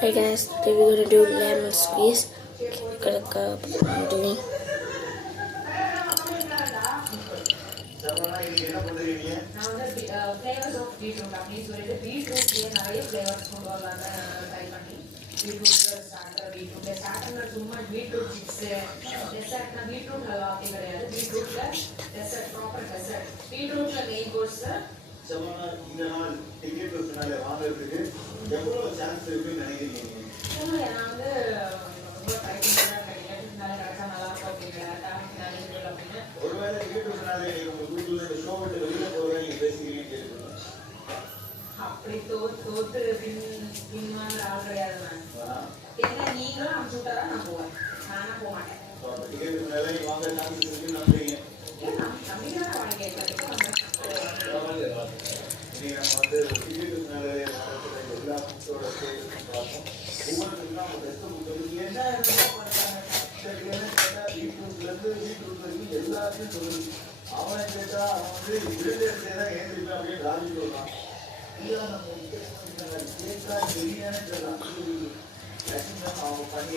Hi guys, today we're gonna do lemon squeeze. Got a cup. I'm doing. இந்த நாள் ticket பிரச்சனை வாங்குறதுக்கு எவ்வளவு சான்ஸ் இருக்குன்னு நினைக்கிறீங்க நீங்க? நான் வந்து ரொம்ப ட்ரை பண்ணதான் கிடையாது. கிடைச்சா நல்லா இருக்கும் அப்படிங்கிற ஒருவேளை டிக்கெட் பிரச்சனை நீங்க உங்க வீட்டுல இந்த ஷோ விட்டு வெளியில போறேன் நீங்க பேசுகிறீங்கன்னு கேள்விப்பட்டேன். அப்படி தோத்து பின்வாங்க ஆள் கிடையாது. என்ன நீங்களும் அனுப்பிச்சு விட்டாரா நான் போவேன். நானா போக மாட்டேன். டிக்கெட் பிரச்சனை நீங்க வாங்க சான்ஸ் இருக்குன்னு நம்புறீங்க? நம்பிக்கையான வாழ்க்கை நீங்க வந்து டிக்கெட் மேலே எல்லா புக்ஸோட ஸ்டேட்டஸும் பார்ப்போம். ஒவ்வொருத்தருக்கும் அவங்க பெஸ்ட் புக் என்ன பீட்ரூட்லேருந்து பீட்ரூட் வரைக்கும் எல்லாத்தையும் சொல்லுது. அவன் கேட்டா அவன் வந்து விழுந்தே தான் ஏந்திரிப்பேன் அப்படின்னு ராஜி சொல்றான். இல்லை நம்ம கேட்டா தெரியான்னு சொல்லலாம். அவங்க பண்ணி